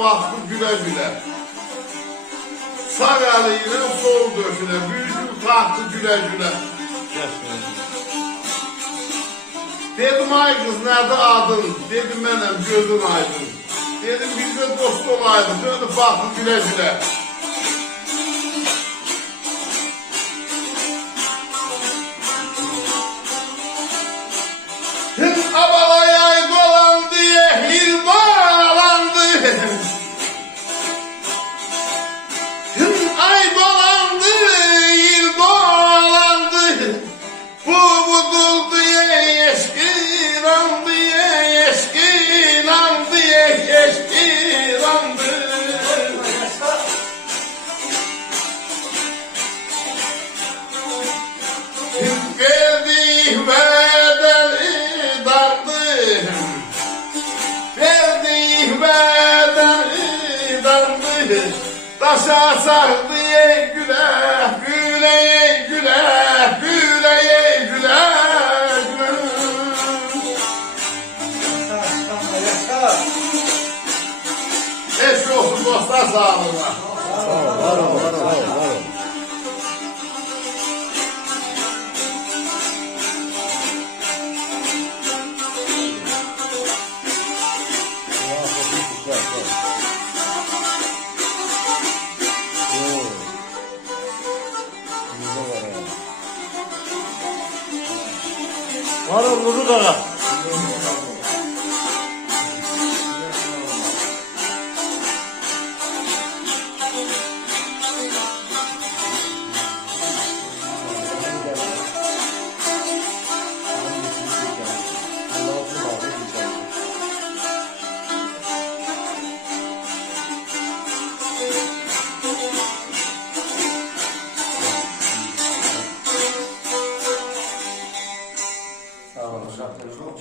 vakti güle güle. Sağ eliyle sol döküle, büyücü tahtı güle güle. Dedim ay kız nerede adın? Dedim benim gözün aydın. Dedim biz de dost olaydı, dönüp baktı güle güle. Abalaya dolan diye hilbalandı. Ay dolandı, il dolandı. Bu budul diye eşkiran diye eşkiran diye eşkirandı. Verdi bedeli dardı. Verdi bedeli dardı. Taşa sardı ey güle, güle ey güle, güle ey güle, güle. Eşk olsun dostlar sağlığına. Var ol. Var ol Nuru Kaka.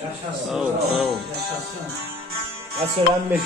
Yaşasın. Sağ ol. Yaşasın. Ya söylenmiş.